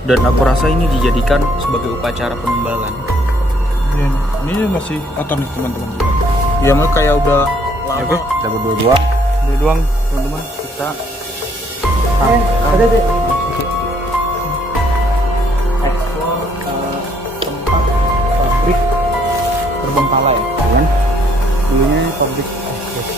Dan aku rasa ini dijadikan sebagai upacara penumbalan. Ya, ini masih kotor nih teman-teman. Ya mah kayak udah Ya, lama. oke. Kita berdua. Udah doang teman-teman, kita Ada deh. explore tempat pabrik terbengkalai ya kan? Dulunya pabrik guys,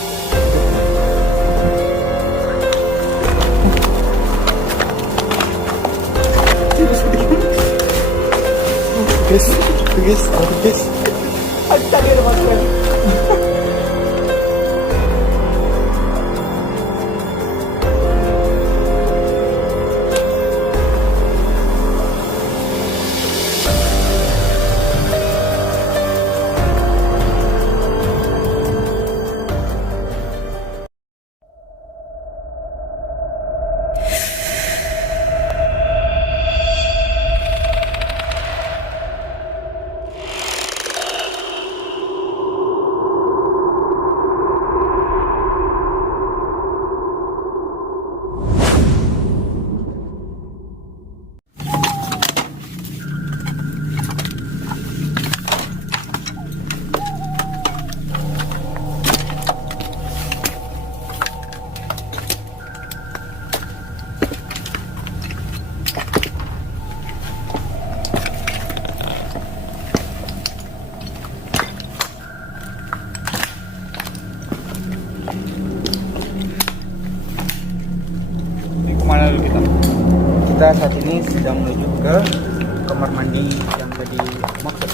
ini kemana dulu kita? Kita saat ini sedang menuju ke kamar mandi yang tadi maksud.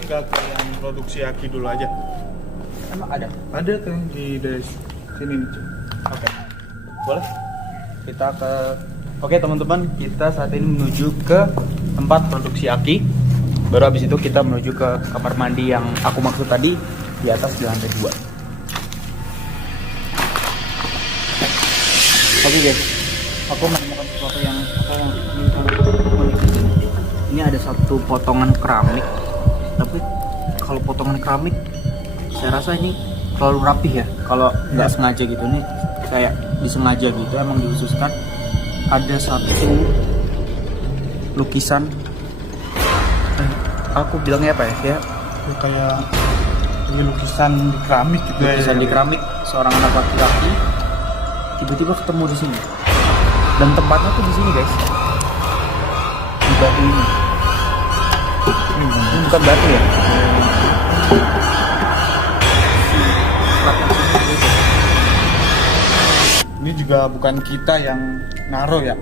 Enggak ke yang produksi aki dulu aja. Emang ada? Ada tuh yang di dari sini nih. Cuy. Oke. Boleh? Kita ke Oke teman-teman, kita saat ini menuju ke tempat produksi aki. Baru habis itu kita menuju ke kamar mandi yang aku maksud tadi di atas di lantai 2. Oke guys, aku menemukan sesuatu yang unik di sini. Ini ada satu potongan keramik, tapi kalau potongan keramik saya rasa ini terlalu rapih ya. Kalau nggak sengaja gitu, nih kayak disengaja gitu, emang dihususkan ada satu lukisan. Aku bilangnya apa ya? Itu kayak ini lukisan di keramik gitu Lukisan ya. di keramik seorang anak laki-laki tiba-tiba ketemu di sini. Dan tempatnya tuh di sini guys, di batu ini. Ini bukan batu ya? Ini juga bukan kita yang naruh ya.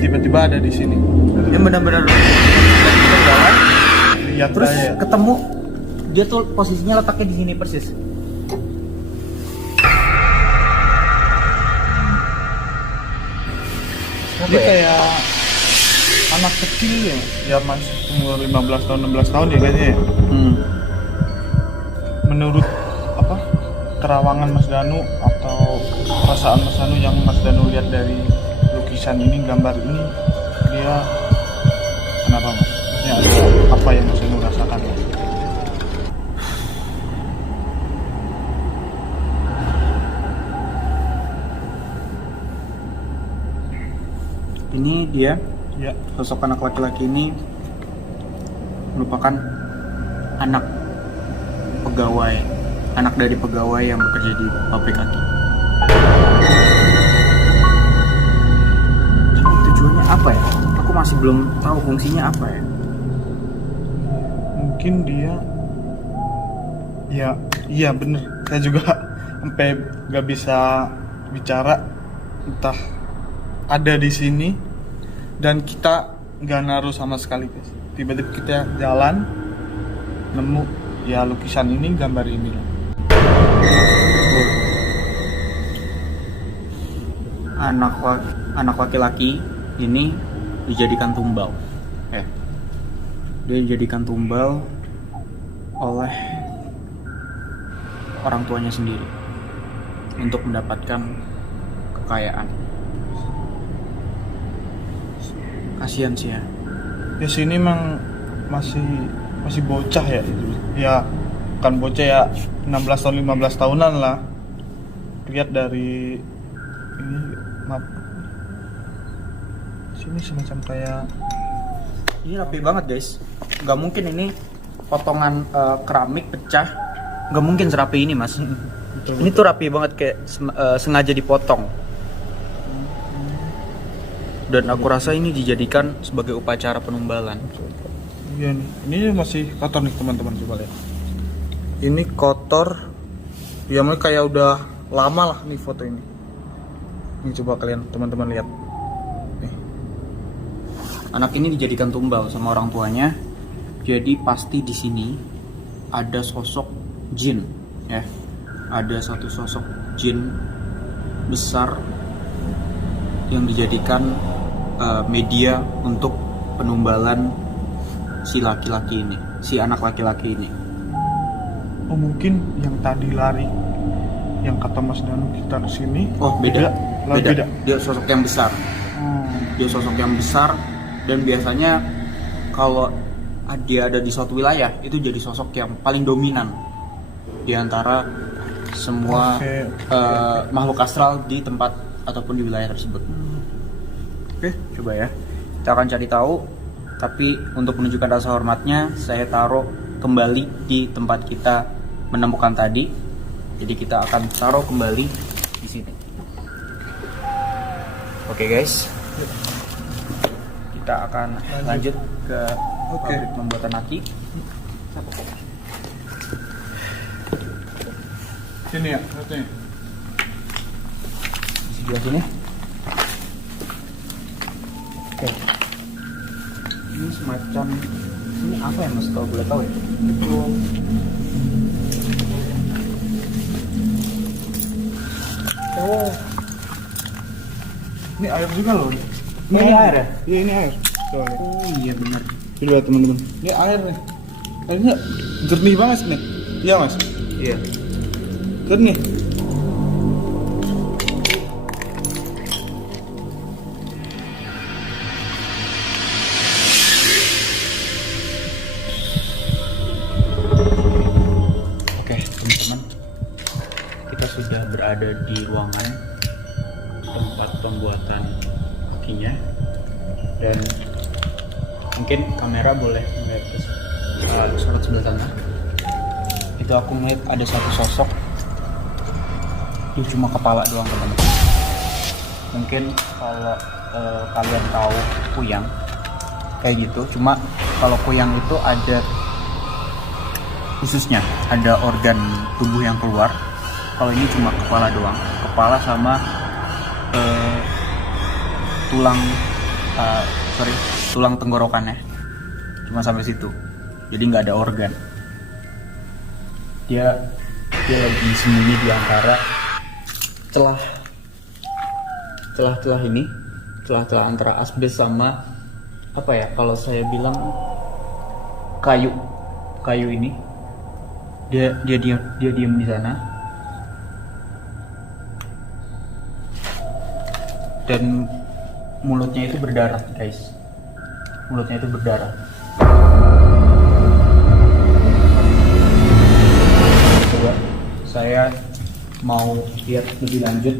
Tiba-tiba ada di sini. Ini benar-benar kita jalan, Lihat terus aja ya. ketemu dia tuh posisinya letaknya di sini persis. Ini kayak anak kecil ya masih umur 15 tahun 16 tahun ya kayaknya ya. Menurut apa terawangan Mas Danu atau perasaan Mas Danu yang Mas Danu lihat dari lukisan ini, gambar ini, dia kenapa Mas? Maksudnya ada apa yang Mas Danu rasakan ya? Ini dia, Ya, sosok anak laki-laki ini merupakan anak pegawai, anak dari pegawai yang bekerja di pabrik aki. Tujuannya apa ya? Aku masih belum tahu fungsinya apa ya. mungkin dia ya iya bener, saya juga sampai gak bisa bicara, entah ada di sini dan kita nggak naruh sama sekali guys. Tiba-tiba kita jalan nemu ya lukisan ini, gambar ini loh. Anak laki-laki ini dijadikan tumbal. Dia dijadikan tumbal oleh orang tuanya sendiri untuk mendapatkan kekayaan. Kasihan sih ya. Ya sini emang masih bocah ya itu. Ya bukan bocah ya, 16 tahun 15 tahunan lah. Lihat dari ini map sini semacam kayak Ini rapi banget guys. Nggak mungkin ini potongan keramik pecah. Nggak mungkin serapi ini mas. betul. Ini tuh rapi banget kayak sengaja dipotong. Dan aku rasa ini dijadikan sebagai upacara penumbalan. Iya nih. Ini masih kotor nih teman-teman, coba lihat. Ini kotor. Ya mulai kayak udah lama lah nih foto ini. Ini coba kalian teman-teman lihat. Nih. Anak ini dijadikan tumbal sama orang tuanya. Jadi pasti di sini ada sosok jin, ya. Ada satu sosok jin besar yang dijadikan media untuk penumbalan si laki-laki ini, si anak laki-laki ini. Oh mungkin yang tadi lari, yang kata Mas Danu kita kesini. Oh beda. Beda. Dia sosok yang besar. Dia sosok yang besar dan biasanya kalau dia ada di suatu wilayah itu jadi sosok yang paling dominan di antara semua makhluk astral di tempat ataupun di wilayah tersebut. Oke, coba ya. Kita akan cari tahu. Tapi untuk menunjukkan rasa hormatnya, saya taruh kembali di tempat kita menemukan tadi. Jadi kita akan taruh kembali di sini. Oke guys, kita akan lanjut ke pabrik pembuatan aki. Sini ya, sini. Di sebelah sini. Oke. Ini semacam, ini apa ya mas kalau boleh tahu ya? Oh. Ini air juga loh. Ini air ya? Iya ini air. Coba lihat. Oh iya benar. Coba teman-teman. Ini air nih. Airnya jernih banget nih. Iya mas. Iya. Jernih. Oke teman-teman, kita sudah berada di ruangan tempat pembuatan akinya dan mungkin kamera boleh melihat ke sorot sebelah sana. Itu aku melihat ada satu sosok. Ini cuma kepala doang teman-teman. Mungkin kalau kalian tahu kuyang kayak gitu, cuma kalau kuyang itu ada khususnya, ada organ tubuh yang keluar. Kalau ini cuma kepala doang, kepala sama tulang tenggorokannya cuma sampai situ, jadi nggak ada organ. Dia lagi sembunyi di antara celah ini, celah antara asbes sama apa ya, kalau saya bilang kayu ini. Dia diam di sana dan mulutnya itu berdarah guys, mulutnya itu berdarah. Coba saya mau lihat lebih lanjut.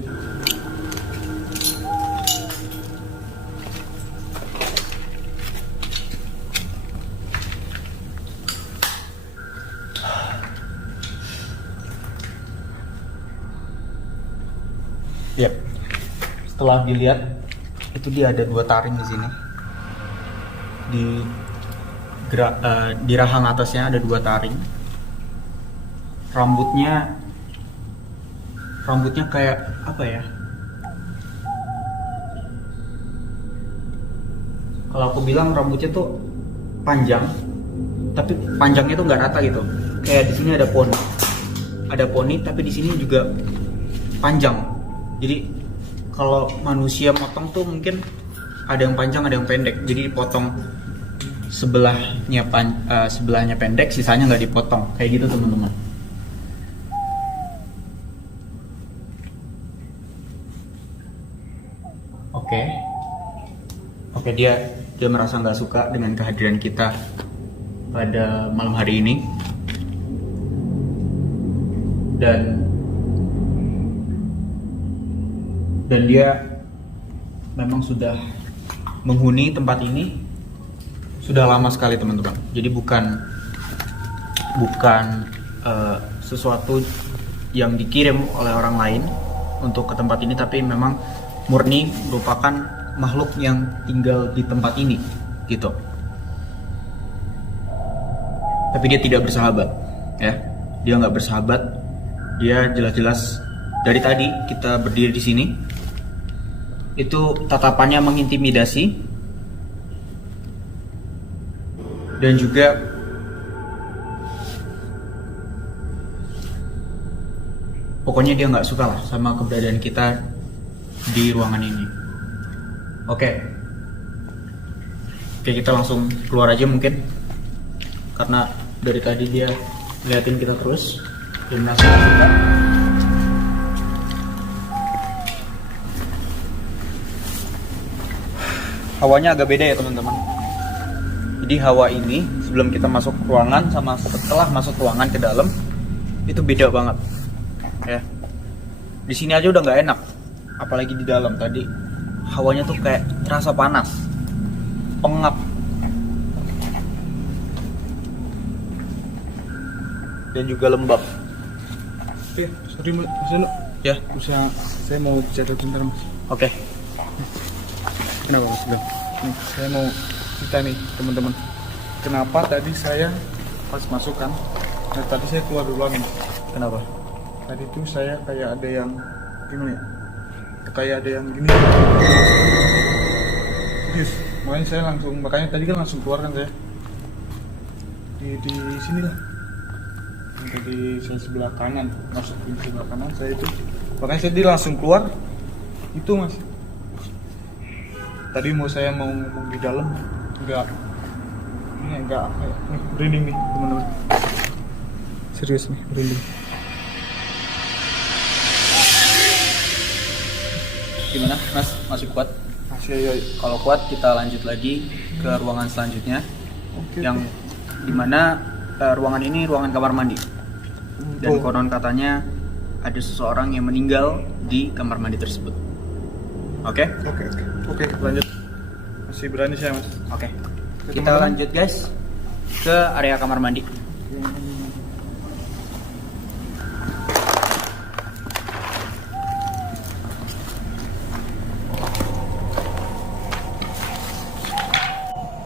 Yep. Setelah dilihat, itu dia ada 2 taring di sini. Di rahang atasnya ada 2 taring. Rambutnya kayak apa ya? Kalau aku bilang rambutnya tuh panjang, tapi panjangnya tuh nggak rata gitu. Kayak di sini ada poni, tapi di sini juga panjang. Jadi kalau manusia motong tuh mungkin ada yang panjang, ada yang pendek. Jadi dipotong sebelahnya pendek, sisanya nggak dipotong. Kayak gitu teman-teman. Oke, dia merasa nggak suka dengan kehadiran kita pada malam hari ini. Dan dia memang sudah menghuni tempat ini sudah lama sekali teman-teman. Jadi bukan sesuatu yang dikirim oleh orang lain untuk ke tempat ini, tapi memang murni merupakan makhluk yang tinggal di tempat ini gitu. Tapi dia tidak bersahabat ya, dia nggak bersahabat. Dia jelas-jelas dari tadi kita berdiri di sini itu tatapannya mengintimidasi, dan juga pokoknya dia nggak suka lah sama keberadaan kita di ruangan ini. Oke, kita langsung keluar aja mungkin, karena dari tadi dia liatin kita terus dan merasa nggak suka. Hawanya agak beda ya teman-teman. Jadi hawa ini sebelum kita masuk ruangan sama setelah masuk ruangan ke dalam itu beda banget ya. Di sini aja udah nggak enak, apalagi di dalam. Tadi hawanya tuh kayak terasa panas, pengap, dan juga lembab. Sorry Mas Eno. Ya, Saya mau bicara sebentar Mas. oke. Kenapa Mas Bel? Nih, saya mau cerita nih teman-teman. Kenapa tadi saya pas masuk kan? Nah, tadi saya keluar duluan nih. Kenapa? Tadi tuh saya kayak ada yang gimana ya? Kayak ada yang gini. Serius. Makanya tadi kan langsung keluar kan saya. Di sini lah. Di saya sebelah kanan, masuk di sebelah kanan saya itu. Makanya saya langsung keluar. Itu Mas. Tadi saya mau ngomong di dalam, enggak nih, merinding nih teman-teman. Serius nih, merinding. Gimana Mas? Masih kuat? Masih ya. Kalau kuat kita lanjut lagi ke ruangan selanjutnya. Oke. Yang dimana ruangan ini ruangan kamar mandi. Dan konon katanya ada seseorang yang meninggal di kamar mandi tersebut. Oke? Oke, lanjut. Masih berani saya Mas. Oke. Oke, Kita teman-teman. lanjut guys ke area kamar mandi.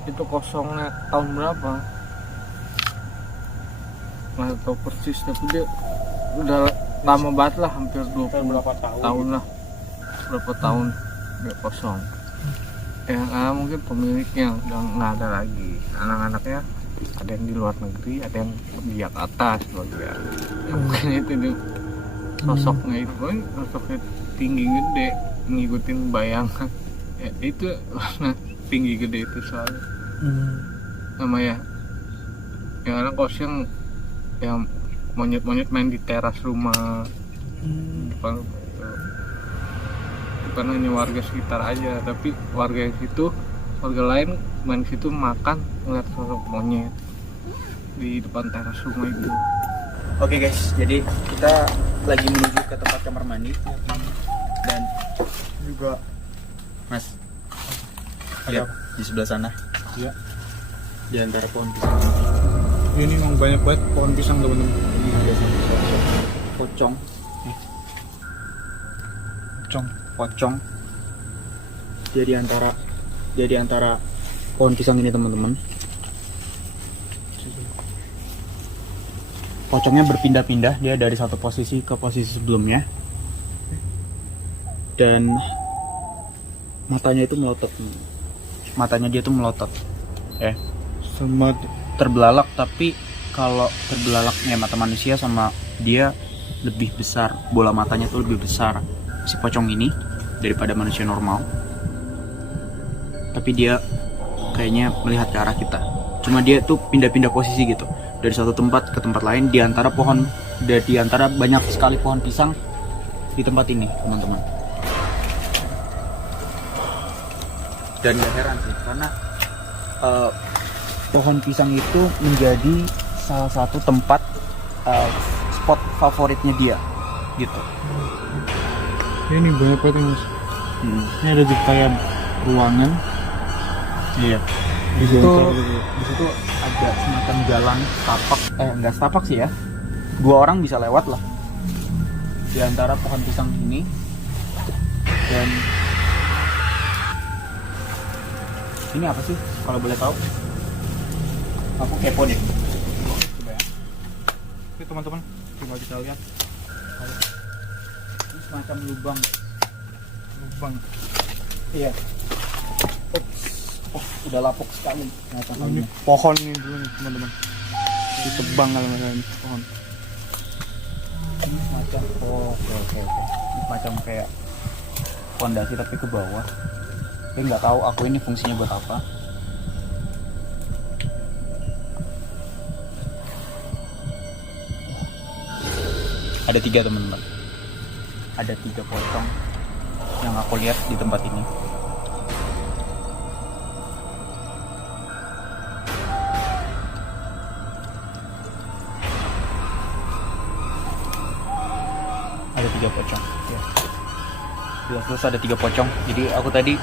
Itu kosongnya tahun berapa nggak tahu persis, tapi dia udah lama banget lah, hampir 20 berapa tahun lah, berapa tahun dia kosong. Mungkin pemiliknya udah nggak ada lagi, anak-anaknya ada yang di luar negeri, ada yang di Jakarta sebagian. Mungkin itu dia sosoknya itu, sosoknya tinggi gede ngikutin bayangan ya, itu warna tinggi gede itu soalnya. Sama ya yang anak kos yang monyet-monyet main di teras rumah. Bukan hanya warga sekitar aja, tapi warga yang situ, warga lain main situ makan ngeliat sosok monyet di depan teras rumah itu. Oke guys, jadi kita lagi menuju ke tempat kamar mandi dan juga Mas ada lihat di sebelah sana ya. di antara pohon pisang Ini memang banyak banget pohon pisang teman-teman. ini ada satu sosok pocong. Pocong jadi antara pohon pisang ini teman-teman. Pocongnya berpindah-pindah, dia dari satu posisi ke posisi sebelumnya, dan matanya itu melotot. Matanya dia tuh melotot Sama terbelalak, tapi kalau terbelalaknya mata manusia sama dia lebih besar, bola matanya tuh lebih besar si pocong ini daripada manusia normal. Tapi dia kayaknya melihat ke arah kita, cuma dia tuh pindah-pindah posisi gitu dari satu tempat ke tempat lain di antara banyak sekali pohon pisang di tempat ini teman-teman. Dan gak heran sih, karena pohon pisang itu menjadi salah satu tempat spot favoritnya dia gitu. ini banyak banget Mas. Ini ada juga kayak ruangan Iya. Di situ ada semacam jalan setapak, nggak setapak sih ya, 2 orang bisa lewat lah di antara pohon pisang ini. Dan ini apa sih kalau boleh tahu? Aku kepo deh. Coba ya. Oke teman-teman, coba kita lihat. Ini semacam lubang. Iya. Oh, udah lapuk sekali ternyata Ini kayu. pohon ini dulu nih teman-teman. Ditebang kalau misalnya ini pohon. Ini semacam, oke. Ini semacam kayak fondasi tapi ke bawah. Tapi nggak tahu aku ini fungsinya buat apa. Ada 3 teman-teman. Ada 3 pocong yang aku lihat di tempat ini. Ada 3 pocong. Ya. Jelas terus ada 3 pocong. Jadi aku tadi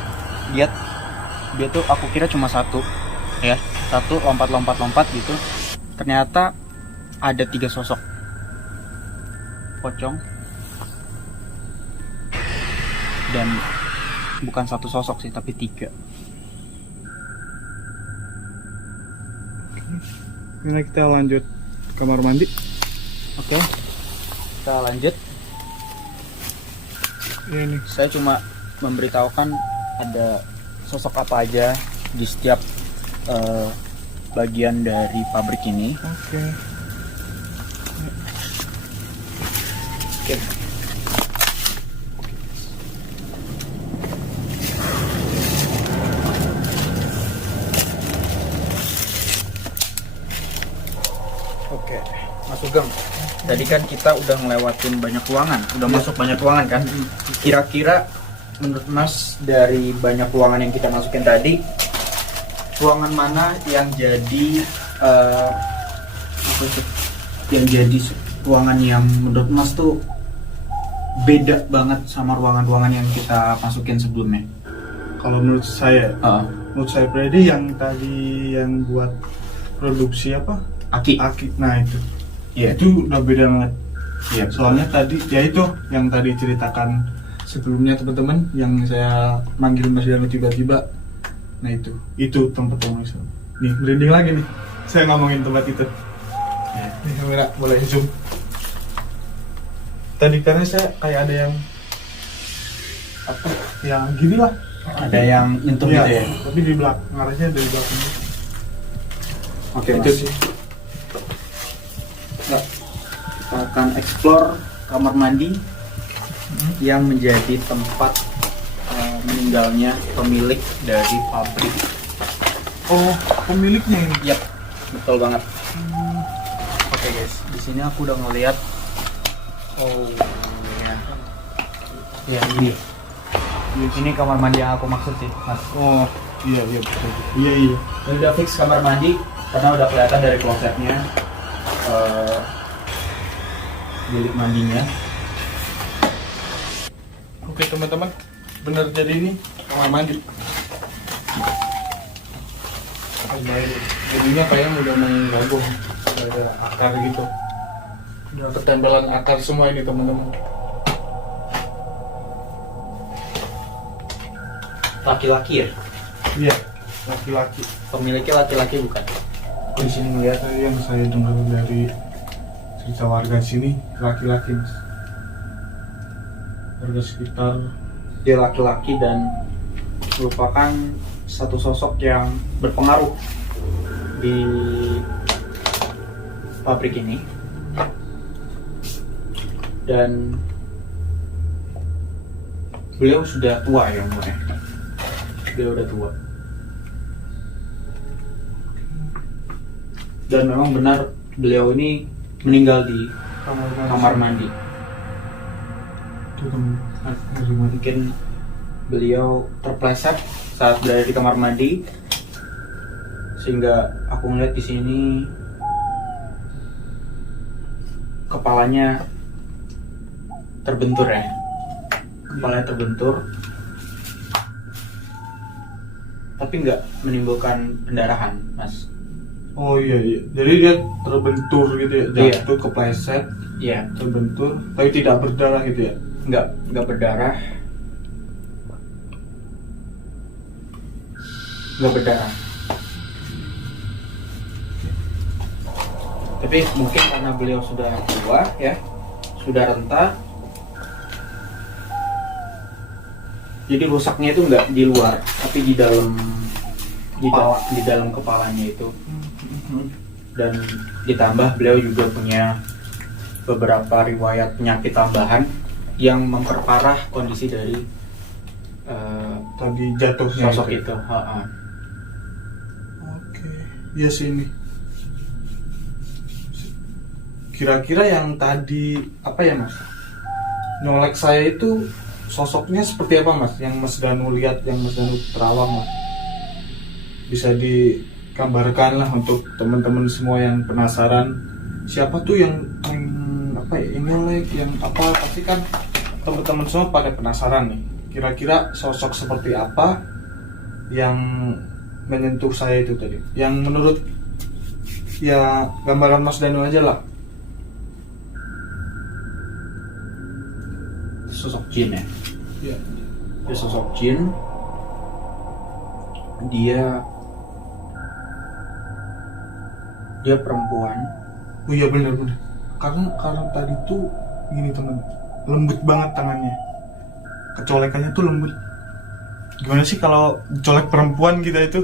lihat dia tuh, aku kira cuma satu, ya, satu lompat gitu. Ternyata ada 3 sosok pocong, dan bukan satu sosok sih tapi 3. Ini kita lanjut kamar mandi. Oke, kita lanjut. Ini Saya cuma memberitahukan ada sosok apa aja di setiap bagian dari pabrik ini. oke. Oke. Oke, Mas Sugeng. Tadi kan kita udah ngelewatin banyak ruangan, udah masuk banyak ruangan kan? Kira-kira menurut Mas dari banyak ruangan yang kita masukin tadi, ruangan mana yang jadi apa sih? Yang jadi ruangan yang menurut Mas tuh beda banget sama ruangan-ruangan yang kita masukin sebelumnya? Kalau menurut saya pribadi yang tadi yang buat produksi apa? Aki. Nah itu. Iya. Itu udah beda banget. Iya. Soalnya tadi ya itu yang tadi ceritakan sebelumnya teman-teman yang saya manggil Mas Dano tiba-tiba. Nah itu tempat yang bisa. Nih merinding lagi nih. Saya ngomongin tempat itu. Nih kamera boleh zoom. Tadi karena saya kayak ada yang apa? Yang gini lah. Ada yang nyentuh Iya, gitu ya? tapi di belakang arahnya dari belakang. Oke, Itu Mas. sih. Nah, kita akan explore kamar mandi yang menjadi tempat meninggalnya pemilik dari pabrik. Oh, pemiliknya ini. Yap, betul banget. Oke guys, di sini aku udah ngeliat. Oh ya, ya ini. Ini kamar mandi yang aku maksud sih, Mas. Oh, iya betul. Iya. Ini udah fix kamar mandi karena udah kelihatan dari klosetnya, bilik mandinya. Oke teman-teman, bener jadi ini kamar mandi. Jadinya kayaknya udah menggabung ada akar gitu. Udah ketempelan akar semua ini teman-teman. Laki-laki ya? Iya, laki-laki. Pemiliknya laki-laki bukan? Aku di sini ngeliat. Tadi yang saya dengar dari cerita warga sini laki-laki mas. Warga sekitar. Dia laki-laki dan merupakan satu sosok yang berpengaruh di pabrik ini, dan beliau sudah tua ya umurnya. Beliau udah tua dan memang benar beliau ini meninggal di kamar mandi. Itu teman. Mungkin beliau terpleset saat berada di kamar mandi sehingga aku ngeliat di sini kepalanya terbentur ya, kepalanya terbentur tapi nggak menimbulkan pendarahan, Mas. Oh iya iya. Jadi dia terbentur gitu ya, jatuh kepleset, Iya, terbentur, tapi tidak berdarah gitu ya. nggak berdarah, nggak berdarah. Tapi mungkin karena beliau sudah tua ya, sudah renta, jadi rusaknya itu nggak di luar, tapi di dalam di dalam kepalanya itu. Dan ditambah beliau juga punya beberapa riwayat penyakit tambahan yang memperparah kondisi dari Tadi jatuhnya sosok itu. itu. Oke. Iya sih ini. Kira-kira yang tadi apa ya Mas? Nyolek saya itu sosoknya seperti apa Mas? Yang Mas Danu lihat, yang Mas Danu terawang lah. Bisa digambarkan lah untuk teman-teman semua yang penasaran. Siapa tuh yang apa ya? Yang nyolek, yang apa? Pasti kan teman-teman semua pada penasaran nih. Kira-kira sosok seperti apa yang menyentuh saya itu tadi? Yang menurut ya gambaran Mas Danu aja lah. Sosok jin ya. Ya. Dia sosok jin. Dia perempuan. Oh iya benar-benar. Karena tadi tuh gini teman, lembut banget tangannya. Kecolekannya tuh lembut. Gimana sih kalau colek perempuan kita itu?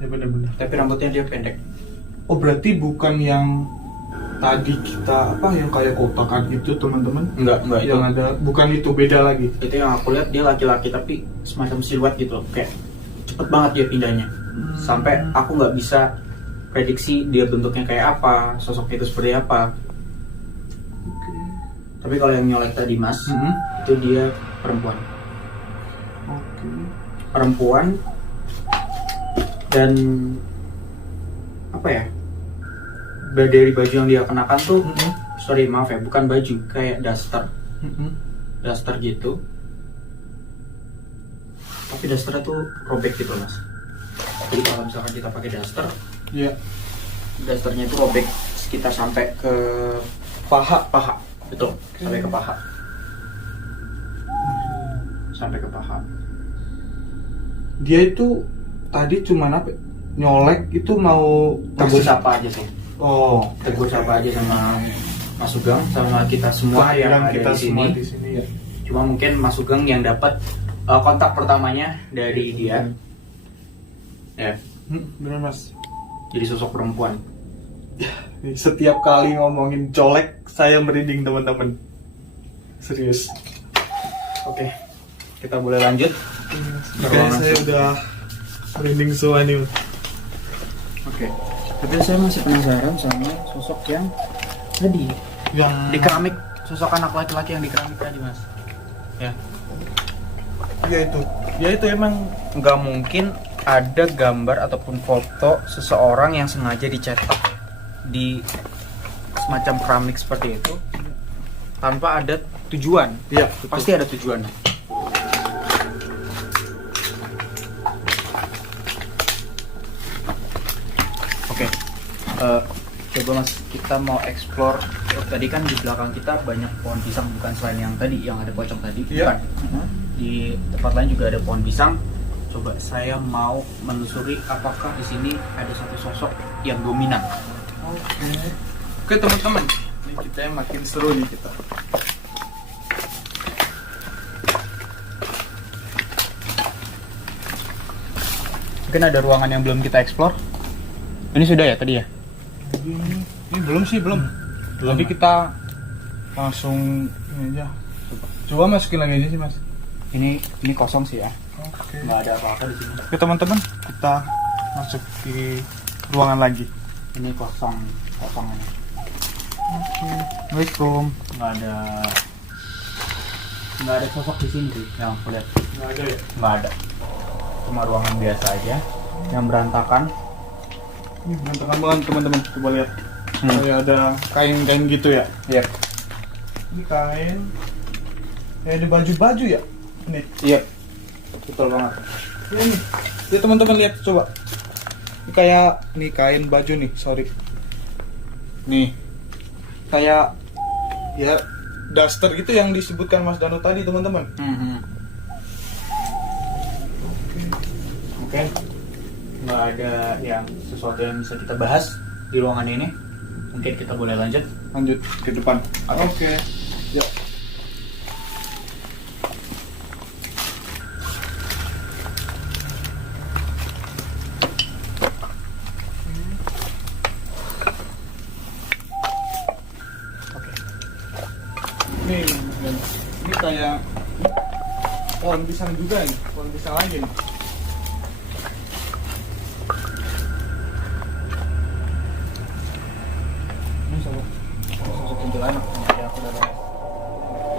Ya benar-benar. Tapi rambutnya dia pendek. Oh berarti bukan yang tadi kita apa yang kayak kotakan gitu teman-teman? Enggak Yang ada bukan itu, beda lagi. Itu yang aku lihat dia laki-laki tapi semacam siluet gitu, kayak cepet banget dia pindahnya. Sampai aku nggak bisa prediksi dia bentuknya kayak apa, sosoknya itu seperti apa. Oke. Tapi kalau yang nyolek tadi Mas, itu dia perempuan. Oke. Perempuan dan apa ya? Dari baju yang dia kenakan tuh, sorry maaf ya, bukan baju, kayak daster gitu. Tapi dasternya tuh robek gitu Mas. Jadi kalau misalkan kita pakai daster, Ya. dasternya itu robek sekitar sampai ke paha, betul, sampai ke paha. Sampai ke paha. Dia itu tadi cuma apa? Nyolek itu mau Tegur kasih- sapa aja sih. Oh, Tegur sapa aja sama Mas Sugeng, sama kita semua yang ada kita di semua sini. di sini ya. Cuma mungkin Mas Sugeng yang dapat kontak pertamanya dari dia. Ya, Bener Mas. jadi sosok perempuan. Setiap kali ngomongin colek saya merinding teman-teman. Serius. Oke, kita boleh lanjut. Kayak saya udah merinding semua nih. Oke. Tapi saya masih penasaran sama sosok yang tadi Yang di keramik, sosok anak laki-laki yang di keramik tadi Mas. Ya. ya itu emang Nggak mungkin ada gambar ataupun foto seseorang yang sengaja dicetak di semacam keramik seperti itu tanpa ada tujuan. Iya, Pasti ada tujuannya. Oke. Coba Mas, kita mau explore. Tadi kan di belakang kita banyak pohon pisang, bukan selain yang tadi yang ada pocong tadi. Iya. Bukan. Di tempat lain juga ada pohon pisang. Coba saya mau menelusuri apakah di sini ada satu sosok yang dominan. Oke teman-teman, ini kita yang makin seru nih kita. Mungkin ada ruangan yang belum kita explore. Ini sudah ya tadi ya? Ini belum sih, belum. Tapi kita langsung ini aja. Coba masukin lagi aja sih mas. Ini kosong sih ya. Oke. Nggak ada apa-apa di sini. Oke teman-teman, kita masuk di ruangan lagi. Ini kosong ini. Assalamualaikum. Nggak ada sosok di sini sih yang aku lihat. Nggak ada ya? Nggak ada. Cuma ruangan biasa aja yang berantakan. Ini berantakan banget teman-teman. Coba lihat. Hmm. Kayak ada kain-kain gitu ya. Iya. Ini kain. Kayak ada baju-baju ya. Ini. Iya. Betul banget. Ya nih, ya teman-teman lihat coba. Ini kayak nih kain baju nih, sorry. Nih, kayak ya daster gitu yang disebutkan Mas Danu tadi teman-teman. Oke, nggak ada yang sesuatu yang bisa kita bahas di ruangan ini. Mungkin kita boleh lanjut. Lanjut ke depan. Oke. Yuk. Ini kayak pohon pisang juga nih, pohon pisang lagi nih. Ini sosok kuntilanak yang tadi aku udah bahas.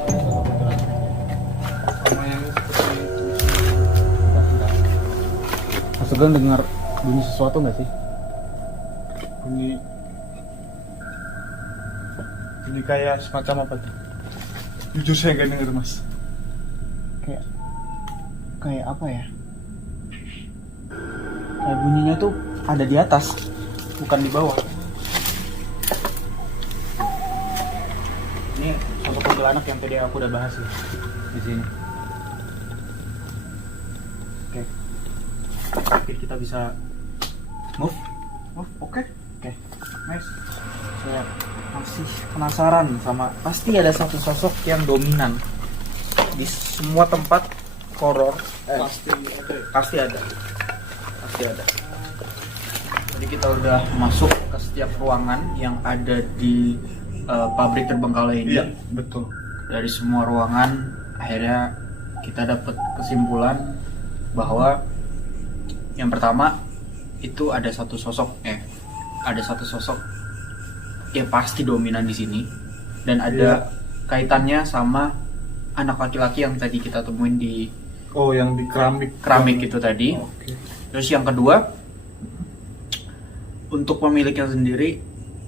Ini sosok kuntilanak. Sama yang seperti Bentar. Mas Sugeng dengar bunyi sesuatu nggak sih? bunyi kayak semacam apa tuh? Jujur saya nggak denger Mas. Kayak apa ya? Kayak bunyinya tuh ada di atas, bukan di bawah. Ini sosok kuntilanak yang tadi aku udah bahas ya di sini. Oke. Mungkin kita bisa move. Oke. Nice. Saya masih penasaran sama, pasti ada satu sosok yang dominan di semua tempat horor. Pasti ada. Jadi kita udah masuk ke setiap ruangan yang ada di pabrik terbengkalai ini. Iya, betul. Dari semua ruangan akhirnya kita dapat kesimpulan bahwa yang pertama itu ada satu sosok yang pasti dominan di sini, dan ada kaitannya sama anak laki-laki yang tadi kita temuin di yang di keramik itu tadi. Oke. Terus yang kedua, untuk pemiliknya sendiri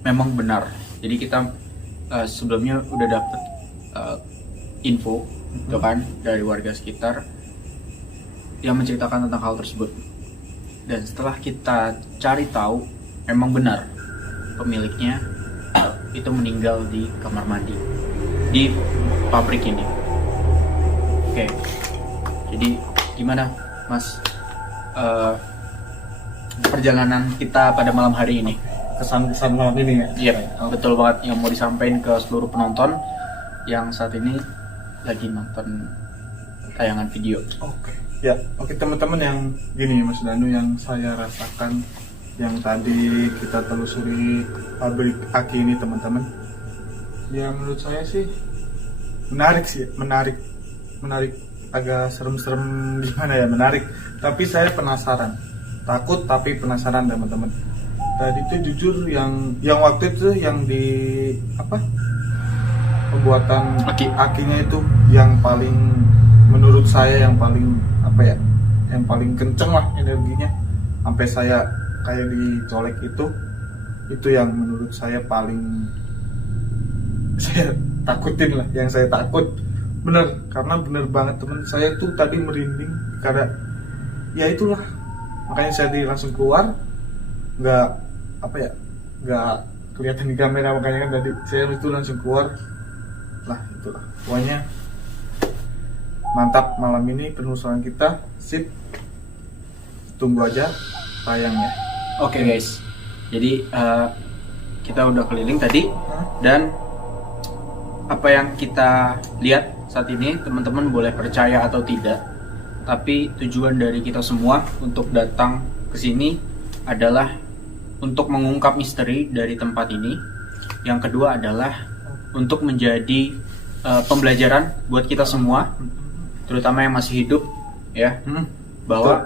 memang benar. Jadi kita sebelumnya udah dapet info gitu kan dari warga sekitar yang menceritakan tentang hal tersebut. Dan setelah kita cari tahu, memang benar pemiliknya itu meninggal di kamar mandi di pabrik ini. Oke. Jadi gimana Mas perjalanan kita pada malam hari ini? Kesan-kesan malam ini ya? Iya, betul banget yang mau disampaikan ke seluruh penonton yang saat ini lagi nonton tayangan video. Oke teman-teman, yang gini Mas Danu, yang saya rasakan yang tadi kita telusuri pabrik aki ini teman-teman, ya menurut saya sih menarik, agak serem-serem gimana ya, menarik, tapi saya penasaran, takut tapi penasaran teman-teman. Tadi itu jujur yang waktu itu yang di pembuatan akinya itu yang paling, menurut saya yang paling yang paling kenceng lah energinya, sampai saya kayak dicolek itu yang menurut saya paling saya takutin lah, yang saya takut karena bener banget teman saya tuh tadi merinding karena ya itulah, makanya saya langsung keluar, nggak kelihatan di kamera, makanya kan tadi saya itu langsung keluar lah. Itulah pokoknya mantap malam ini penelusuran kita, sip, tunggu aja tayangnya. Oke guys, jadi kita udah keliling tadi, dan apa yang kita lihat saat ini teman-teman boleh percaya atau tidak, tapi tujuan dari kita semua untuk datang ke sini adalah untuk mengungkap misteri dari tempat ini. Yang kedua adalah untuk menjadi pembelajaran buat kita semua, terutama yang masih hidup ya, bahwa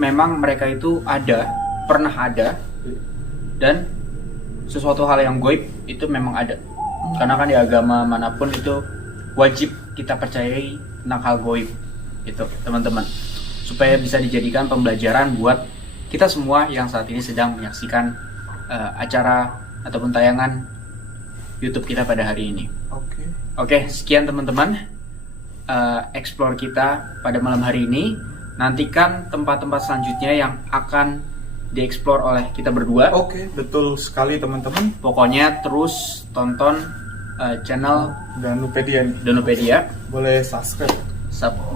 memang mereka itu pernah ada, dan sesuatu hal yang goib itu memang ada. Karena kan di agama manapun itu wajib kita percayai tentang hal goib itu teman-teman, supaya bisa dijadikan pembelajaran buat kita semua yang saat ini sedang menyaksikan acara ataupun tayangan YouTube kita pada hari ini. Oke, sekian teman-teman. explore kita pada malam hari ini. Nantikan tempat-tempat selanjutnya yang akan dieksplor oleh kita berdua. Oke, betul sekali teman-teman. Pokoknya terus tonton channel Danupedia nih. Danupedia. Boleh subscribe.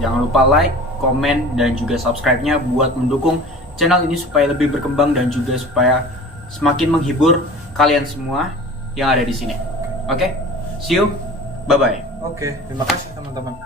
Jangan lupa like, komen, dan juga subscribe-nya buat mendukung channel ini supaya lebih berkembang dan juga supaya semakin menghibur kalian semua yang ada di sini. Oke, see you, bye bye. Oke, terima kasih teman-teman.